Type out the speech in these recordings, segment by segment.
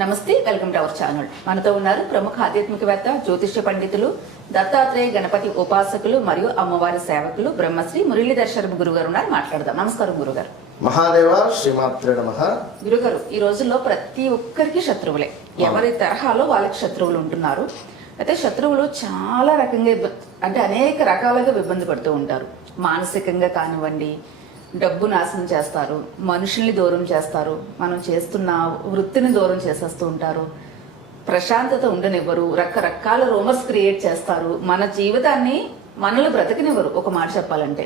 నమస్తే, welcome to our channel. మనతో ఉన్నారు ప్రముఖ ఆధ్యాత్మికవేత్త, జ్యోతిష్య పండితులు, దత్తాత్రేయ గణపతి ఉపాసకులు మరియు అమ్మవారి సేవకులు బ్రహ్మశ్రీ మురళీధర్ శర్మ గురుగారు ఉన్నారు. మాట్లాడదాం. నమస్కారం గురుగారు. మహాదేవ శ్రీమాత్రే నమః. గురుగారు, ఈ రోజుల్లో ప్రతి ఒక్కరికి శత్రువులే, ఎవరి తరహాలో వాళ్ళకి శత్రువులు ఉంటున్నారు. అయితే శత్రువులు చాలా రకంగా అంటే అనేక రకాలుగా ఇబ్బంది పడుతూ ఉంటారు. మానసికంగా కానివ్వండి, డబ్బు నాశనం చేస్తారు, మనుషుల్ని దూరం చేస్తారు, మనం చేస్తున్న వృత్తిని దూరం చేసేస్తూ ఉంటారు, ప్రశాంతత ఉండనివ్వరు, రకరకాల రూమర్స్ క్రియేట్ చేస్తారు, మన జీవితాన్ని మనల్ని బ్రతకనివ్వరు. ఒక మాట చెప్పాలంటే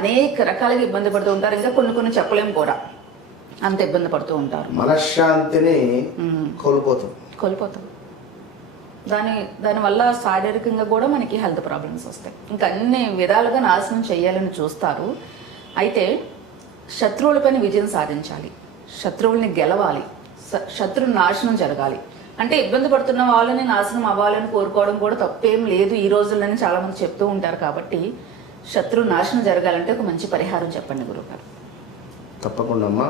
అనేక రకాలుగా ఇబ్బంది పడుతూ ఉంటారు. ఇంకా కొన్ని చెప్పలేము కూడా, అంత ఇబ్బంది పడుతూ ఉంటారు. మనశ్శాంతిని కోల్పోతాం. దానివల్ల శారీరకంగా కూడా మనకి హెల్త్ ప్రాబ్లమ్స్ వస్తాయి. ఇంకా అన్ని విధాలుగా నాశనం చేయాలని చూస్తారు. అయితే శత్రువులపైన విజయం సాధించాలి, శత్రువుల్ని గెలవాలి, శత్రు నాశనం జరగాలి అంటే ఇబ్బంది పడుతున్న వాళ్ళని నాశనం అవ్వాలని కోరుకోవడం కూడా తప్పేం లేదు. ఈ రోజుల్లోనే చాలా మంది చెప్తూ ఉంటారు. కాబట్టి శత్రు నాశనం జరగాలంటే ఒక మంచి పరిహారం చెప్పండి గురుగారు. తప్పకుండా అమ్మా.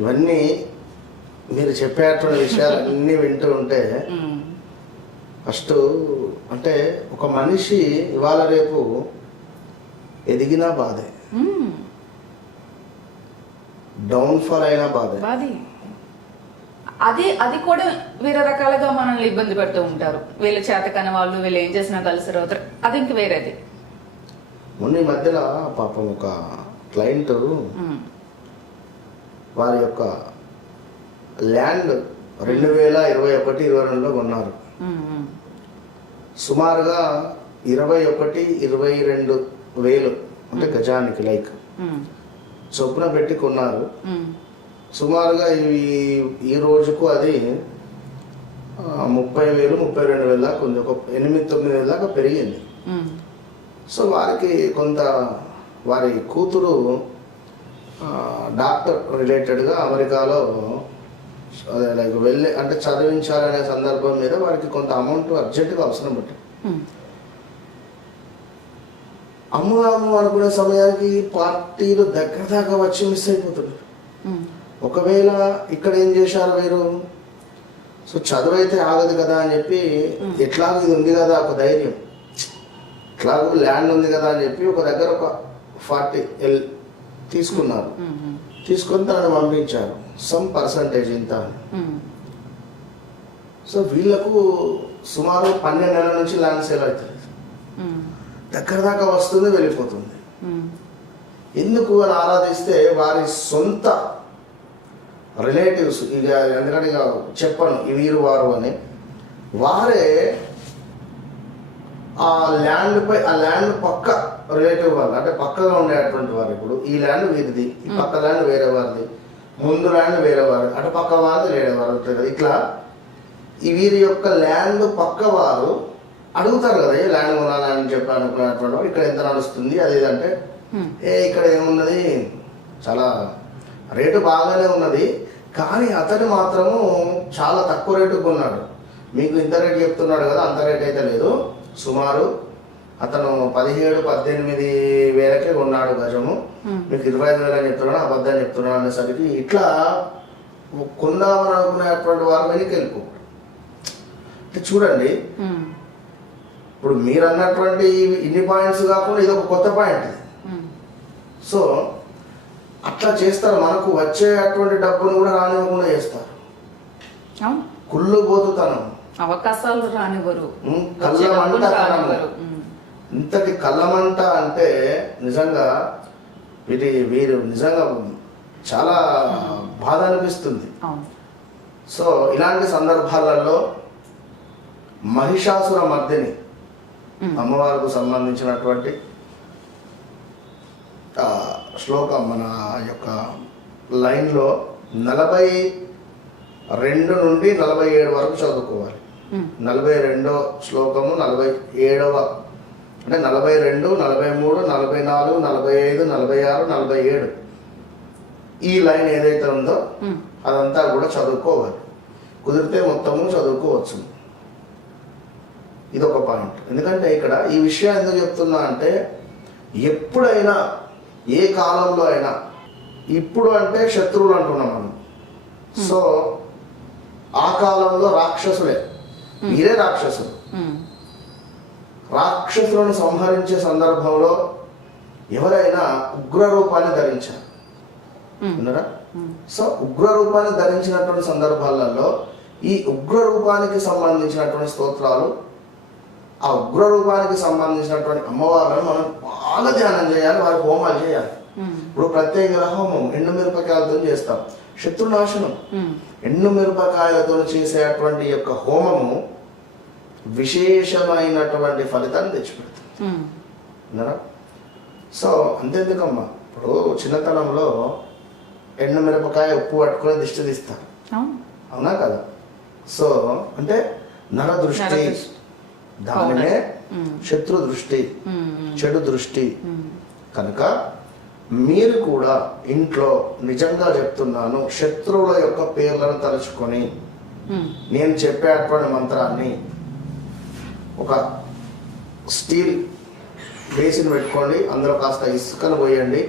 ఇవన్నీ మీరు చెప్పేటువంటి విషయాలు అన్ని వింటూ ఉంటే ఫస్ట్ అంటే ఒక మనిషి ఇవాళ రేపు ఎదిగినా బాధే, డౌన్ఫాల్ అయినా బాధే. అది కూడా వేరే రకాలుగా మనల్ని ఇబ్బంది పెడుతూ ఉంటారు. వీళ్ళ చేతకాని వాళ్ళు, వీళ్ళు ఏం చేసినా కలిసి అవుతారు, అది ఇంక వేరేది. మొన్న మధ్యలో పాపం ఒక క్లయింట్ వారి యొక్క ల్యాండ్ 2021-22లో కొన్నారు. సుమారుగా 21-22 అంటే గజానికి లైక్ చొప్పున పెట్టి కొన్నారు. సుమారుగా ఈ రోజుకు అది 30,000-32,000 దాకా ఉంది. ఒక 8-9 దాకా పెరిగింది. సో వారికి కొంత వారి కూతురు డాక్టర్ రిలేటెడ్గా అమెరికాలో లైక్ వెళ్ళి అంటే చదివించాలనే సందర్భం మీద వారికి కొంత అమౌంట్ అర్జెంటుగా అవసరం పట్టింది. అమ్ముదాము అనుకునే సమయానికి పార్టీలు దగ్గర దాకా వచ్చి మిస్ అయిపోతున్నారు. ఒకవేళ ఇక్కడ ఏం చేశారు వీరు, సో చదువు అయితే ఆగదు కదా అని చెప్పి ఎట్లాగో ఇది ఉంది కదా ఒక ధైర్యం, ఎట్లాగో ల్యాండ్ ఉంది కదా అని చెప్పి ఒక దగ్గర ఒక 40L తీసుకున్నారు. తీసుకొని తనను పంపించారు, సమ్ పర్సంటేజ్ ఇంత. సో వీళ్ళకు సుమారు 12 నెలల నుంచి ల్యాండ్ సేల్ అవుతుంది, దగ్గర దాకా వస్తుంది, వెళ్ళిపోతుంది. ఎందుకు అని ఆరాధిస్తే వారి సొంత రిలేటివ్స్, ఇక ఎందుకంటే ఇక చెప్పను ఈ వీరు వారు అని, వారే ఆ ల్యాండ్ పక్క రిలేటివ్ వాళ్ళు అంటే పక్కగా ఉండేటువంటి వారు. ఇప్పుడు ఈ ల్యాండ్ వీరిది, ఈ పక్క ల్యాండ్ వేరే వారిది, ముందు ల్యాండ్ వేరే వారు, అటు పక్క వారిది వేరే వారు ఉంటుంది కదా. ఇట్లా ఈ వీరి యొక్క ల్యాండ్ పక్క వారు అడుగుతారు కదా, ఏ ల్యాండ్ కొనాలని చెప్పి అనుకున్నటువంటి వారు, ఇక్కడ ఎంత నడుస్తుంది అది ఇదంటే, ఇక్కడ ఏమున్నది చాలా రేటు బాగానే ఉన్నది, కానీ అతను మాత్రము చాలా తక్కువ రేటుకు కొన్నాడు. మీకు ఇంత రేటు చెప్తున్నాడు కదా, అంత రేట్ అయితే లేదు. సుమారు అతను 17-18 వేలకే కొన్నాడు గజము, మీకు 25,000 అని చెప్తున్నాడు, అబద్ధాన్ని చెప్తున్నాడు అనేసరికి ఇట్లా కొందామని అనుకునేటువంటి వారు వెనక్కి వెళ్ళిపోతారు. అంటే చూడండి, ఇప్పుడు మీరు అన్నటువంటి ఇన్ని పాయింట్స్ కాకుండా ఇది ఒక కొత్త పాయింట్. సో అట్లా చేస్తారు, మనకు వచ్చేటువంటి డబ్బును కూడా రానివ్వకుండా చేస్తారు. కుళ్ళు పోతుతనం, అవకాశాలు రానివ్వరు, కళ్ళమంట. ఇంతటి కళ్ళమంట అంటే నిజంగా వీరు నిజంగా చాలా బాధ అనిపిస్తుంది. సో ఇలాంటి సందర్భాలలో మహిషాసుర మర్దిని అమ్మవారికి సంబంధించినటువంటి శ్లోకం మన యొక్క లైన్లో 42 నుండి 47 వరకు చదువుకోవాలి. 42వ శ్లోకము, 47వ అంటే 42, 43, 44, 45, 46, 47 ఈ లైన్ ఏదైతే ఉందో అదంతా కూడా చదువుకోవాలి. కుదిరితే మొత్తము చదువుకోవచ్చు. ఇదొక పాయింట్. ఎందుకంటే ఇక్కడ ఈ విషయం ఎందుకు చెప్తున్నా అంటే, ఎప్పుడైనా ఏ కాలంలో అయినా, ఇప్పుడు అంటే శత్రువులు అంటున్నాం మనం. సో ఆ కాలంలో రాక్షసులే, మీరే రాక్షసులు. రాక్షసులను సంహరించే సందర్భంలో ఎవరైనా ఉగ్ర రూపాన్ని ధరించారు విన్నారా? సో ఉగ్ర రూపాన్ని ధరించినటువంటి సందర్భాలలో ఈ ఉగ్ర రూపానికి సంబంధించినటువంటి స్తోత్రాలు, ఆ ఉగ్ర రూపానికి సంబంధించినటువంటి అమ్మవార్లను మనం బాగా ధ్యానం చేయాలి, వారి హోమాలు చేయాలి. ఇప్పుడు ప్రత్యేక హోమం ఎండు మిరపకాయలతో చేస్తాం, శత్రునాశనం. ఎండు మిరపకాయలతో చేసేటువంటి యొక్క హోమము విశేషమైనటువంటి ఫలితాన్ని తెచ్చిపెడుతుంది విన్నారా? సో అంతేందుకమ్మా, ఇప్పుడు చిన్నతనంలో ఎండు మిరపకాయ ఉప్పు పట్టుకుని దిష్టి తీస్తారు, అవునా కదా? సో అంటే నర దృష్టి, దానినే శత్రు దృష్టి, చెడు దృష్టి. కనుక మీరు కూడా ఇంట్లో నిజంగా చెప్తున్నాను, శత్రువుల యొక్క పేర్లను తలుచుకొని నేను చెప్పేటువంటి మంత్రాన్ని ఒక స్టీల్ బేసిన్ పెట్టుకోండి, అందులో కాస్త ఇసుకను పోయండి,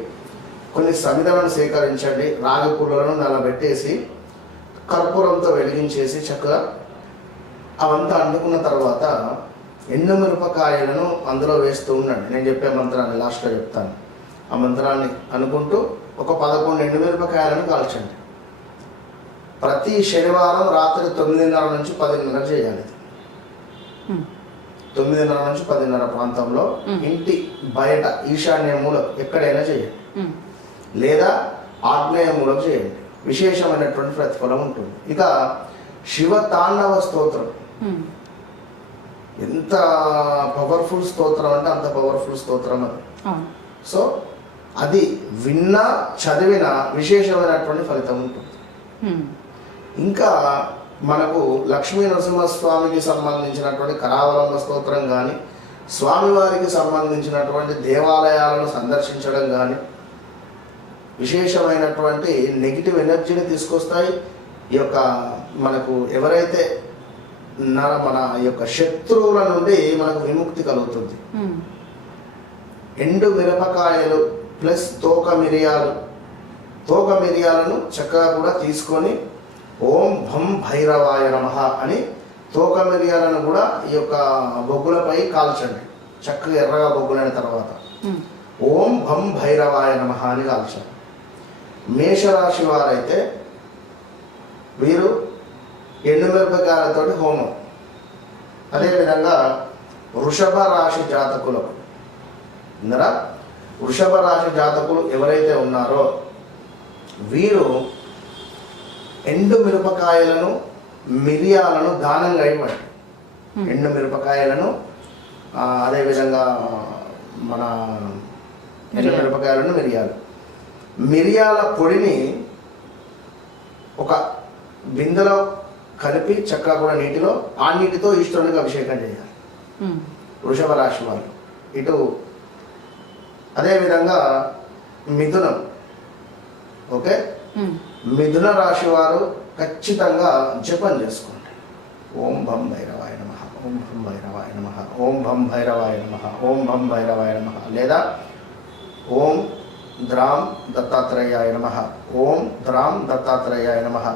కొన్ని సమిధలను సేకరించండి, రాగి పుల్లలను నల్లబెట్టేసి కర్పూరంతో వెలిగించేసి చక్కగా అవంతా అంటుకున్న తర్వాత ఎండు మిరపకాయలను అందులో వేస్తూ ఉండండి. నేను చెప్పే మంత్రాన్ని లాస్ట్లో చెప్తాను. ఆ మంత్రాన్ని అనుకుంటూ ఒక 11 ఎండు మిరపకాయలను కాల్చండి. ప్రతి శనివారం రాత్రి 9:30 నుంచి 10:30 చేయాలి. 9:30 నుంచి 10:30 ప్రాంతంలో ఇంటి బయట ఈశాన్య మూలం ఎక్కడైనా చేయండి, లేదా ఆగ్నేయ మూలం చేయండి. విశేషమైనటువంటి ప్రతిఫలం ఉంటుంది. ఇక శివ తాండవ స్తోత్రం ఎంత పవర్ఫుల్ స్తోత్రం అంటే అంత పవర్ఫుల్ స్తోత్రం అది. సో అది విన్నా చదివిన విశేషమైనటువంటి ఫలితం ఉంటుంది. ఇంకా మనకు లక్ష్మీ నరసింహస్వామికి సంబంధించినటువంటి కరావలంబ స్తోత్రం కానీ, స్వామివారికి సంబంధించినటువంటి దేవాలయాలను సందర్శించడం కానీ విశేషమైనటువంటి నెగిటివ్ ఎనర్జీని తీసుకొస్తాయి. ఈ యొక్క మనకు ఎవరైతే మన యొక్క శత్రువుల నుండి మనకు విముక్తి కలుగుతుంది. ఎండు మిరపకాయలు ప్లస్ తోక మిరియాలను చక్కగా కూడా తీసుకొని ఓం భం భైరవాయ నమః అని తోక మిరియాలను కూడా ఈ యొక్క బొగ్గులపై కాల్చండి. చక్కగా ఎర్రగా బొగ్గులైన తర్వాత ఓం భం భైరవాయ నమః అని కాల్చండి. మేషరాశి వారైతే వీరు ఎండుమిరపకాయలతో హోమం. అదేవిధంగా వృషభ రాశి జాతకులకు విన్నరా? వృషభ రాశి జాతకులు ఎవరైతే ఉన్నారో వీరు ఎండు మిరపకాయలను మిరియాలను దానంగా ఇవ్వండి. ఎండు మిరపకాయలను అదేవిధంగా మన ఎండు మిరపకాయలను మిరియాల పొడిని ఒక బిందెలో కలిపి చక్కగా కూడా నీటిలో, ఆ నీటితో ఈశ్వరునికి అభిషేకం చేయాలి వృషభ రాశి వాళ్ళు. ఇటు అదేవిధంగా మిథునం, ఓకే, మిథున రాశి వారు ఖచ్చితంగా జపం చేసుకోండి. ఓం భం భైరవాయ నమః, ఓం భం భైరవాయ నమః, ఓం భం భైరవాయ నమః, ఓం భం భైరవాయ నమః, లేదా ఓం ద్రాం దత్తాత్రేయాయ నమః, ఓం ద్రాం దత్తాత్రేయాయ నమః,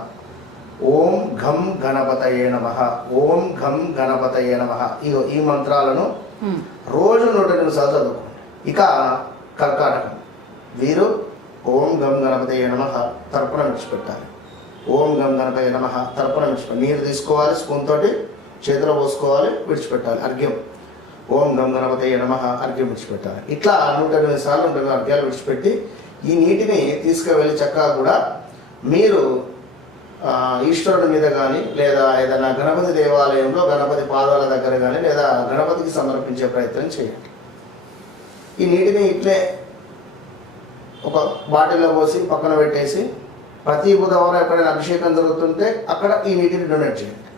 ఓం ఘం గణపతయే నమః, ఓం ఘం గణపతయే నమః. ఈ మంత్రాలను రోజు 108 సార్లు చదువుకోండి. ఇక కర్కాటకం వీరు ఓం గం గణపతయే నమః తర్పణ విడిచిపెట్టాలి. ఓం గం గణపతయే నమః తర్పణ విడిచిపెట్టాలి. నీరు తీసుకోవాలి, స్పూన్ తోటి చేతిలో పోసుకోవాలి, విడిచిపెట్టాలి. అర్ఘ్యం ఓం గం గణపతయే నమః అర్ఘ్యం విడిచిపెట్టాలి. ఇట్లా 108 సార్లు 108 అర్ఘ్యాలు విడిచిపెట్టి ఈ నీటిని తీసుకువెళ్ళి చక్కగా కూడా మీరు ఈశ్వరుడి మీద కానీ, లేదా ఏదైనా గణపతి దేవాలయంలో గణపతి పాదాల దగ్గర కానీ, లేదా గణపతికి సమర్పించే ప్రయత్నం చేయండి. ఈ నీటిని ఇట్లే ఒక బాటిల్లో పోసి పక్కన పెట్టేసి ప్రతి బుధవారం ఎక్కడైనా అభిషేకం జరుగుతుంటే అక్కడ ఈ నీటిని డొనేట్ చేయండి.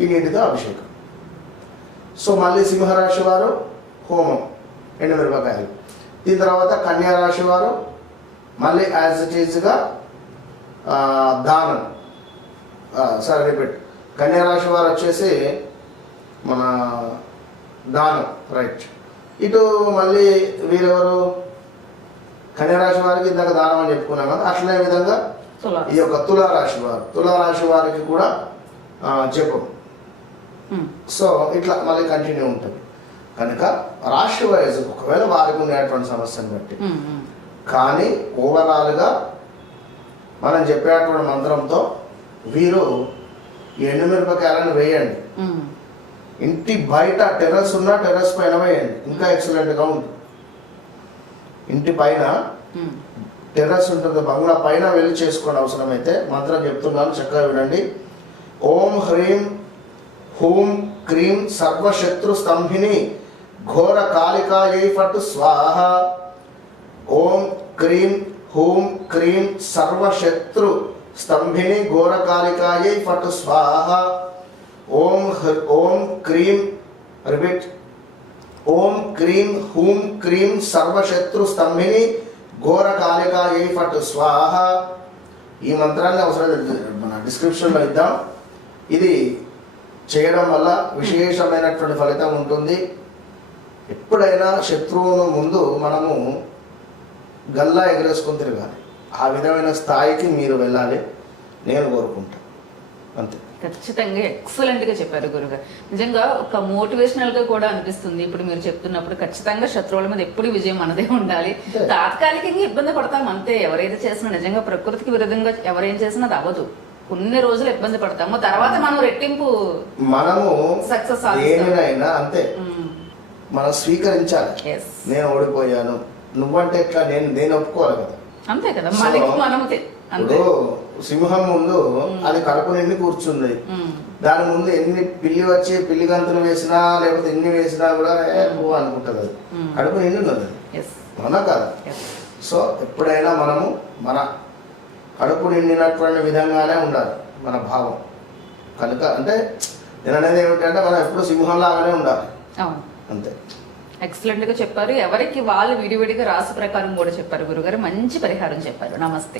ఈ నీటితో అభిషేకం. సో మళ్ళీ సింహరాశి వారు హోమం ఎండుమిరపకాయలు. దీని తర్వాత కన్యా రాశి వారు మళ్ళీ యాజ్ ఇట్ ఈజ్గా దానం. Sorry repeat. కన్యా రాశి వారు వచ్చేసి మన దానం, రైట్. ఇటు మళ్ళీ వీరెవరు కన్యా రాశి వారికి ఇందాక దానం అని చెప్పుకున్నాం కదా. అట్లనే విధంగా ఈ యొక్క తులారాశి వారు, తులారాశి వారికి కూడా జపం. ఉమ్, సో ఇట్లా మళ్ళీ కంటిన్యూ ఉంటుంది. కనుక రాశి వైజ్ ఒకవేళ వారికి ఉండేటువంటి సమస్యను బట్టి, ఉమ్, ఉమ్. కానీ ఓవరాల్గా మనం చెప్పేటువంటి మంత్రంతో వీరు ఈ ఎండుమిరపకాయలను వేయండి. ఉమ్, ఇంటి బయట టెర్రస్ ఉన్న టెర్రస్ పైన వేయండి, ఇంకా ఎక్సలెంట్గా ఉంటుంది. ఇంటి పైన ఉమ్. టెర్రస్ ఉంటుంది, బంగ్లా పైన వెళ్ళి చేసుకోండి. అవసరమైతే మంత్రం చెప్తున్నాను, చక్కగా వినండి. ఓం హ్రీం హూం క్రీం సర్వశత్రు స్తంభిని ఘోర కాళికాయై ఫట్ స్వాహ. ఓం క్రీం హూం క్రీం సర్వశత్రు స్తంభిని ఘోర కాళికాయై ఫట్ స్వాహ. ఓం క్రీం రిపీట్. ఓం క్రీం హూం క్రీం సర్వశత్రు స్తంభిని ఘోర కాళికాయై ఫట్ స్వాహ. ఈ మంత్రాన్ని అవసరం మన డిస్క్రిప్షన్లో ఇద్దాం. ఇది చేయడం వల్ల విశేషమైనటువంటి ఫలితం ఉంటుంది. ఎప్పుడైనా శత్రువును ముందు మనము గల్లా ఎగరేసుకొని తిరగాలి. ఆ విధమైన స్థాయికి మీరు వెళ్ళాలి, నేను కోరుకుంటాను. అంతే. ఖచ్చితంగా ఎక్సలెంట్ గా చెప్పారు గురుగారు. నిజంగా ఒక మోటివేషనల్ గా కూడా అనిపిస్తుంది ఇప్పుడు మీరు చెప్తున్నప్పుడు. ఖచ్చితంగా శత్రువుల మీద ఎప్పుడు విజయం మనదే ఉండాలి. తాత్కాలికంగా ఇబ్బంది పడతాం అంతే. ఎవరైతే చేసినా నిజంగా ప్రకృతికి విరుద్ధంగా ఎవరేం చేసినా అది అవ్వదు. కొన్ని రోజులు ఇబ్బంది పడతాము, తర్వాత మనం రెట్టింపు మనము సక్సెస్ ఏమైనా అంతే, మనం స్వీకరించాలి. నేను ఓడిపోయాను, నువ్వంటే ఎట్లా, నేను ఒప్పుకోవాలి కదా. అంతే కదా, మనకి మనం ఇప్పుడు సింహం ముందు అది కడుపు నిండి కూర్చుంది. దాని ముందు ఎన్ని పిల్లి వచ్చి పిల్లి గంతులు వేసినా లేకపోతే ఎన్ని వేసినా కూడా అనుకుంటుంది. అది కడుపు నిండి ఉన్నది, అవునా కాదు? సో ఎప్పుడైనా మనము మన కడుపు నిండినటువంటి విధంగానే ఉండాలి మన భావం. కనుక అంటే నేను అనేది ఏమిటంటే మనం ఎప్పుడు సింహంలాగానే ఉండాలి, అంతే. ఎక్సలెంట్ గా చెప్పారు. ఎవరికి వాళ్ళు విడివిడిగా రాశి ప్రకారం కూడా చెప్పారు గురుగారు. మంచి పరిహారం చెప్పారు. నమస్తే.